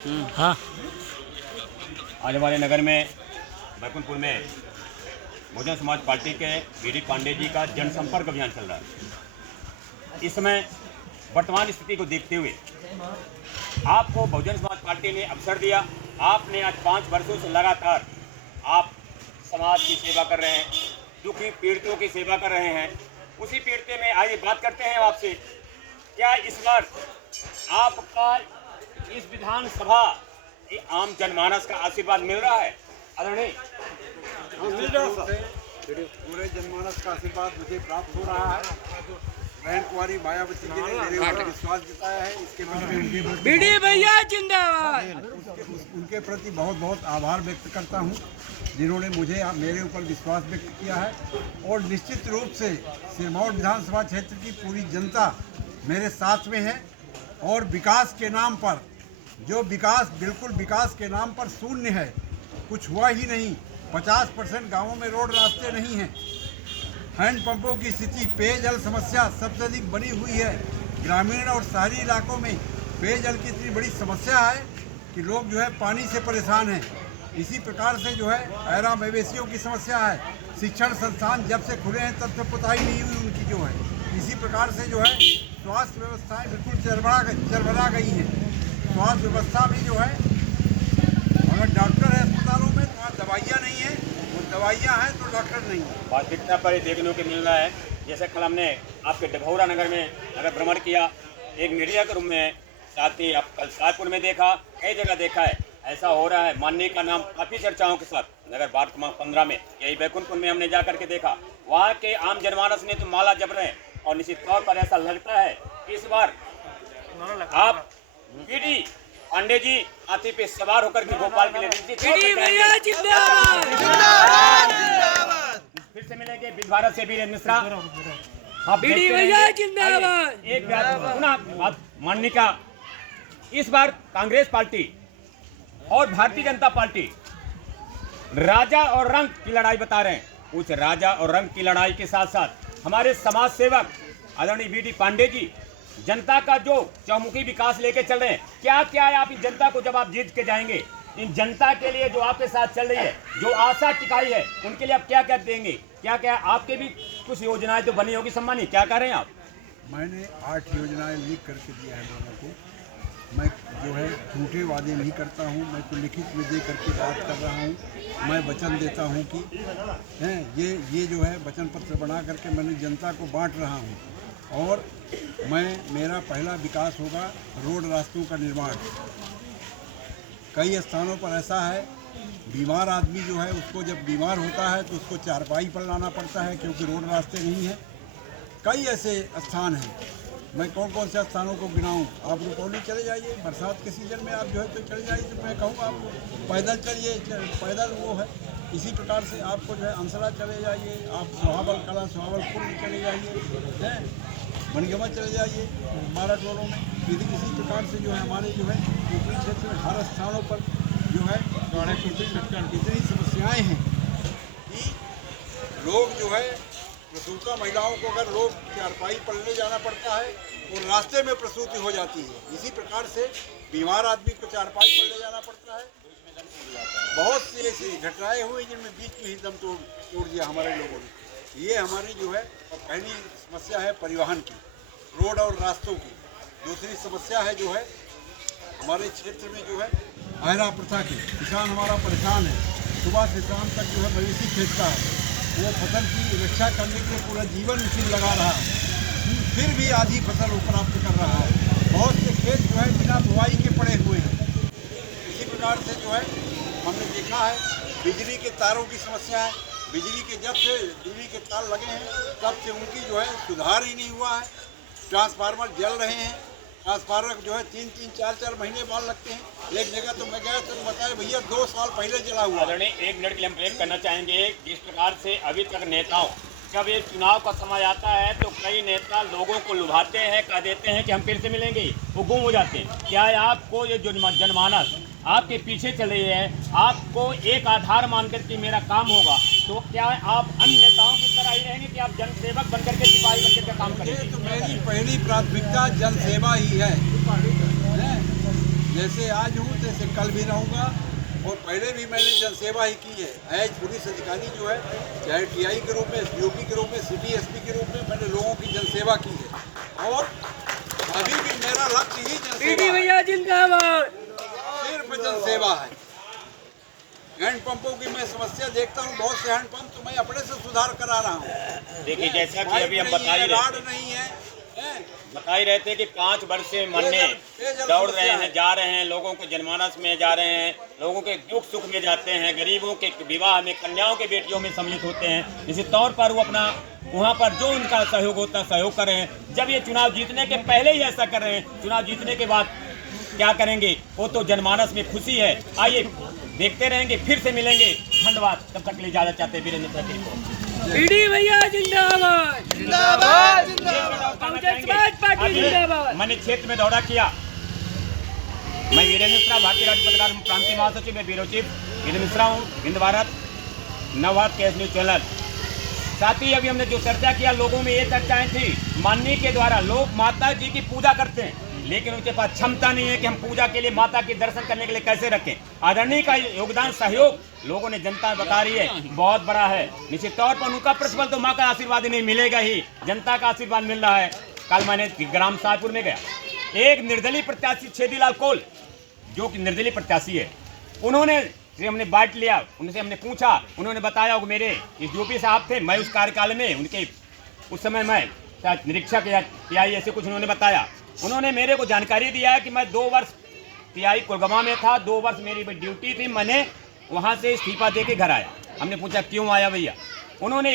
हाँ। आज हमारे नगर में बैकुंठपुर में बहुजन समाज पार्टी के बीडी पांडे जी का जनसंपर्क अभियान चल रहा है। इस समय वर्तमान स्थिति को देखते हुए आपको बहुजन समाज पार्टी ने अवसर दिया। आपने आज 5 वर्षों से लगातार आप समाज की सेवा कर रहे हैं, दुखी पीड़ितों की सेवा कर रहे हैं। उसी पीड़िते में आइए बात करते हैं आपसे, क्या इस बार आपका इस विधानसभा आम जनमानस का आशीर्वाद मिल रहा है? आदरणीय मिल रहा है। पूरे जनमानस का आशीर्वाद मुझे प्राप्त हो रहा है। बहन कुमारी मायावती जी ने मेरे ऊपर विश्वास जताया है, इसके प्रति बीडी भैया जिंदाबाद। उनके प्रति बहुत बहुत आभार व्यक्त करता हूं, जिन्होंने मुझे मेरे ऊपर विश्वास व्यक्त किया है। और निश्चित रूप से सिरमौर विधानसभा क्षेत्र की पूरी जनता मेरे साथ में है। और विकास के नाम पर जो विकास, बिल्कुल विकास के नाम पर शून्य है, कुछ हुआ ही नहीं। 50% गाँवों में रोड रास्ते नहीं हैं। हैंडपंपों की स्थिति, पेयजल समस्या सबसे अधिक बनी हुई है। ग्रामीण और शहरी इलाकों में पेयजल की इतनी बड़ी समस्या है कि लोग जो है पानी से परेशान हैं। इसी प्रकार से जो है ऐरा मवेशियों की समस्या है। शिक्षण संस्थान जब से खुले हैं तब से पुताई नहीं हुई उनकी जो है। इसी प्रकार से जो है स्वास्थ्य व्यवस्थाएं बिल्कुल चरमरा गई हैं। स्वास्थ्य व्यवस्था भी जो है, अगर डॉक्टर है अस्पतालों में तो वहाँ दवाइयाँ नहीं है, वो दवाइयाँ हैं तो डॉक्टर नहीं है। वास्तविकता पर देखने को मिल रहा है। जैसे कल हमने आपके डभौरा नगर में नगर भ्रमण किया, एक मीडिया के रूम में, साथ ही आप कल सातपुर में देखा, कई जगह देखा है। ऐसा हो रहा है, माननीय का नाम काफ़ी चर्चाओं के साथ नगर वार्ड क्रमांक 15 में, यही बैकुंठपुर में हमने जा करके देखा। वहाँ के आम जनमानस ने तो माला जप रहे हैं। और निश्चित तौर पर ऐसा लगता है इस बार आप बीडी पांडे जी हाथी पे सवार होकर के भोपाल के लिए फिर से मिलेंगे। विद भारत से वीरेंद्र मिश्रा। बीडी भैया जिंदाबाद। एक पुनः माननीय का, इस बार कांग्रेस पार्टी और भारतीय जनता पार्टी राजा और रंग की लड़ाई बता रहे हैं। उस राजा और रंग की लड़ाई के साथ साथ हमारे समाज सेवक आदरणीय बीडी पांडे जी जनता का जो चौमुखी विकास लेके चल रहे हैं। क्या क्या है आप इस जनता को, जब आप जीत के जाएंगे, इन जनता के लिए जो आपके साथ चल रही है, जो आशा टिकाई है, उनके लिए आप क्या क्या देंगे? क्या क्या आपके भी कुछ योजनाएं तो बनी होगी सम्मानी, क्या कर रहे हैं आप? मैंने 8 योजनाएं लिख करके दिया है लोगों को। मैं जो है झूठे वादे नहीं करता हूं, मैं तो लिखित में दे करके बात कर रहा हूं। मैं वचन देता हूं कि ये जो है वचन पत्र बना करके मैंने जनता को बांट रहा हूं। और मेरा पहला विकास होगा रोड रास्तों का निर्माण। कई स्थानों पर ऐसा है, बीमार आदमी जो है उसको जब बीमार होता है तो उसको चारपाई पर लाना पड़ता है, क्योंकि रोड रास्ते नहीं है। कई ऐसे स्थान हैं, मैं कौन कौन से स्थानों को गिनाऊं? आप रुपौली चले जाइए, बरसात के सीजन में आप जो है तो चले जाइए, तो मैं कहूँगा आपको पैदल चलिए, पैदल वो है। इसी प्रकार से आपको जो है अंसला चले जाइए, आप सुहावल कला सुहावलपुर में चले जाइए, मनगमा चले जाइए, हमारा टोलों में। इसी प्रकार से जो है हमारे जो है ऊपरी क्षेत्र में हर स्थानों पर जो है इतनी समस्याएँ हैं कि लोग जो है प्रसूता महिलाओं को अगर लोग चारपाई पर ले जाना पड़ता है और रास्ते में प्रसूति हो जाती है। इसी प्रकार से बीमार आदमी को चारपाई पर ले जाना पड़ता है। बहुत सी ऐसी घटनाएं हुई जिनमें बीच में ही दम तोड़ दिया हमारे लोगों ने। ये हमारी जो है पहली समस्या है परिवहन की, रोड और रास्तों की। दूसरी समस्या है जो है हमारे क्षेत्र में जो है अहरा प्रथा की। किसान हमारा परेशान है, सुबह से शाम तक जो है मवेशी खेतता है, वो फसल की रक्षा करने के लिए पूरा जीवन मशीन लगा रहा है, फिर भी आधी फसल वो प्राप्त कर रहा है। बहुत से खेत जो है बिना बुआई के पड़े हुए हैं। इसी प्रकार से जो है हमने देखा है बिजली के तारों की समस्या है। बिजली के जब से बिजली के तार लगे हैं तब से उनकी जो है सुधार ही नहीं हुआ है। ट्रांसफार्मर जल रहे हैं, ट्रांसफार्मर जो है 3-3, 4-4 महीने बाद लगते हैं। एक जगह तो मैं गया तो बताया भैया 2 साल पहले जला हुआ। आदरणीय 1 मिनट के लिए हम ब्रेक करना चाहेंगे। जिस प्रकार से अभी तक नेताओं, जब ये चुनाव का समय आता है तो कई नेता लोगों को लुभाते हैं, कह देते हैं कि हम फिर से मिलेंगे, वो गुम हो जाते हैं। क्या आपको ये जो जनमानस आपके पीछे चले हैं, आपको एक आधार मान करके मेरा काम होगा, तो क्या आप अन्य नेताओं की तरह ही रहेंगे कि आप जनसेवक बनकर के, सिपाही बनकर के काम करेंगे? तो मेरी पहली प्राथमिकता जनसेवा ही है। जैसे आज हूँ तैसे कल भी रहूँगा, और पहले भी मैंने जनसेवा ही की है। एज पुलिस अधिकारी जो है, चाहे टीआई के रूप में, एसडीओपी के रूप में, सिटी एसपी के रूप में, मैंने लोगों की जनसेवा की है, और अभी भी मेरा लक्ष्य ही बीडी जनसेवा है, भैया जिंदाबाद। सिर्फ जनसेवा है। हैंडपंपों की मैं समस्या देखता हूँ, बहुत से हैंडपंप तो मैं अपने से सुधार करा रहा हूँ। देखिए, जैसा कि अभी हम बता ही राड रहे नहीं है, बता ही रहे थे कि 5 वर्ष से मरने दौड़ रहे हैं, जा रहे हैं, लोगों को जनमानस में जा रहे हैं, लोगों के दुख सुख में जाते हैं, गरीबों के विवाह में, कन्याओं के बेटियों में सम्मिलित होते हैं। इसी तौर पर वो अपना वहाँ पर जो उनका सहयोग होता है सहयोग कर रहे हैं। जब ये चुनाव जीतने के पहले ही ऐसा कर रहे हैं, चुनाव जीतने के बाद क्या करेंगे, वो तो जनमानस में खुशी है। आइए देखते रहेंगे, फिर से मिलेंगे। धन्यवाद। तब तक के लिए इजाजत चाहते हैं वीरेंद्र चौधरी को। बीडी भैया जिंदाबाद जिंदाबाद जिंदाबाद। बहुजन समाज पार्टी जिंदाबाद। मैंने क्षेत्र में दौरा किया। मैं वीरेंद्र मिश्रा, भारतीय राज्य पत्रकार प्रांतीय महासचिव, मैं ब्यूरो चीफ वीरेंद्र मिश्रा हूँ, Hind Bharat Navbharat case news channel. साथ ही अभी हमने जो चर्चा किया, लोगों में ये चर्चाएं थी, माननी के द्वारा लोग माता जी की पूजा करते हैं, लेकिन उनके पास क्षमता नहीं है कि हम पूजा के लिए, माता के दर्शन करने के लिए कैसे रखें। आदरणीय का योगदान, सहयोग लोगों ने, जनता बता रही है, बहुत बड़ा है। निश्चित तौर पर उनका प्रतिफल तो माँ का आशीर्वाद नहीं मिलेगा ही, जनता का आशीर्वाद मिल रहा है। कल मैंने ग्राम शाहपुर में गया, एक निर्दलीय प्रत्याशी छेदीलाल कोल, जो कि निर्दलीय प्रत्याशी है, उन्होंने हमने बांट लिया, उनसे हमने पूछा, उन्होंने बताया वो मेरे यूपी साहब थे, मैं उस कार्यकाल में उनके उस समय मैं शायद निरीक्षक या टीआई ऐसे कुछ उन्होंने बताया। उन्होंने मेरे को जानकारी दिया है कि मैं 2 वर्ष टीआई कोलगमा में था, 2 वर्ष मेरी ड्यूटी थी, मैंने वहाँ से इस्तीफा दे के घर आया। हमने पूछा क्यों आया भैया, उन्होंने